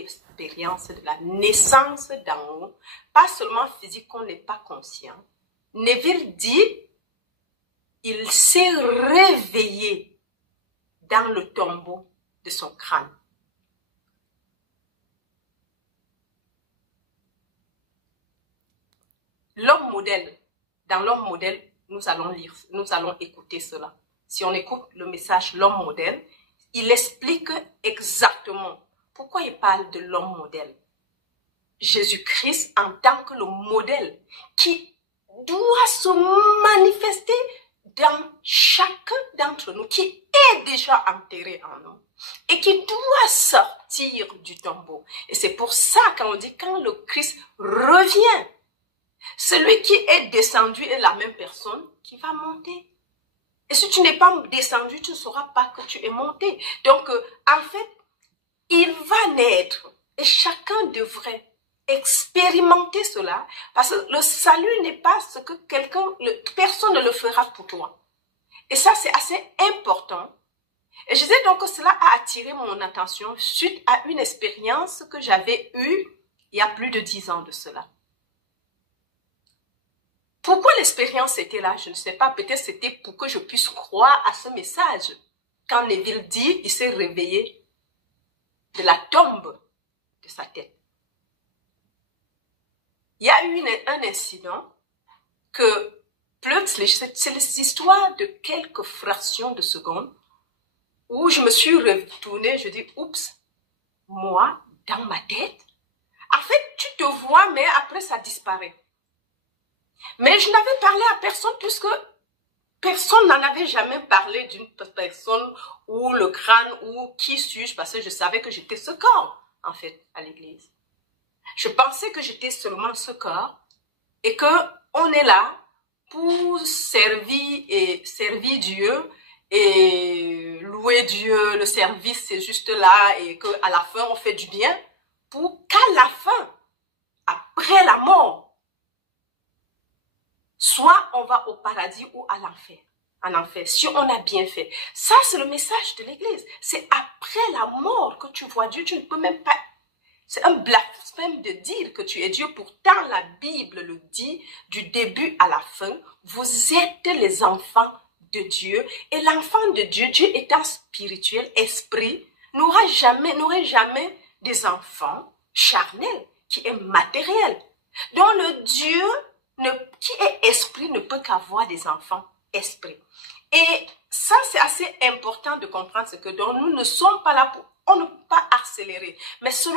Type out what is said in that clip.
expérience de la naissance d'en haut, pas seulement physique, qu'on n'est pas conscient. Neville dit, il s'est réveillé dans le tombeau de son crâne. L'homme modèle, dans l'homme modèle, nous allons écouter cela. Si on écoute le message l'homme modèle, il explique exactement pourquoi il parle de l'homme modèle. Jésus-Christ en tant que le modèle qui doit se manifester dans chacun d'entre nous, qui est déjà enterré en nous et qui doit sortir du tombeau. Et c'est pour ça qu'on dit quand le Christ revient, celui qui est descendu est la même personne qui va monter. Et si tu n'es pas descendu, tu ne sauras pas que tu es monté. Donc, en fait, il va naître et chacun devrait expérimenter cela parce que le salut n'est pas ce que personne ne le fera pour toi. Et ça, c'est assez important. Et je disais donc que cela a attiré mon attention suite à une expérience que j'avais eue il y a plus de 10 ans de cela. Pourquoi l'expérience était là? Je ne sais pas. Peut-être c'était pour que je puisse croire à ce message. Quand Neville dit, il s'est réveillé de la tombe de sa tête. Il y a eu un incident que plötzlich, c'est l'histoire de quelques fractions de secondes où je me suis retournée, je dis, oups, moi, dans ma tête. En fait, tu te vois, mais après ça disparaît. Mais je n'avais parlé à personne puisque personne n'en avait jamais parlé d'une personne ou le crâne ou qui suis-je parce que je savais que j'étais ce corps, en fait, à l'église. Je pensais que j'étais seulement ce corps et qu'on est là pour servir Dieu et louer Dieu. Le service, c'est juste là et qu'à la fin, on fait du bien pour qu'à la fin, après la mort, soit on va au paradis ou à l'enfer. En enfer, si on a bien fait. Ça, c'est le message de l'église. C'est après la mort que tu vois Dieu. Tu ne peux même pas... C'est un blasphème de dire que tu es Dieu. Pourtant, la Bible le dit du début à la fin. Vous êtes les enfants de Dieu. Et l'enfant de Dieu, Dieu étant spirituel, esprit, n'aurait jamais des enfants charnels, qui est matériel. Donc le Dieu qui est esprit ne peut qu'avoir des enfants esprit. Et ça, c'est assez important de comprendre ce que donc nous ne sommes pas là pour, on ne peut pas accélérer. Mais selon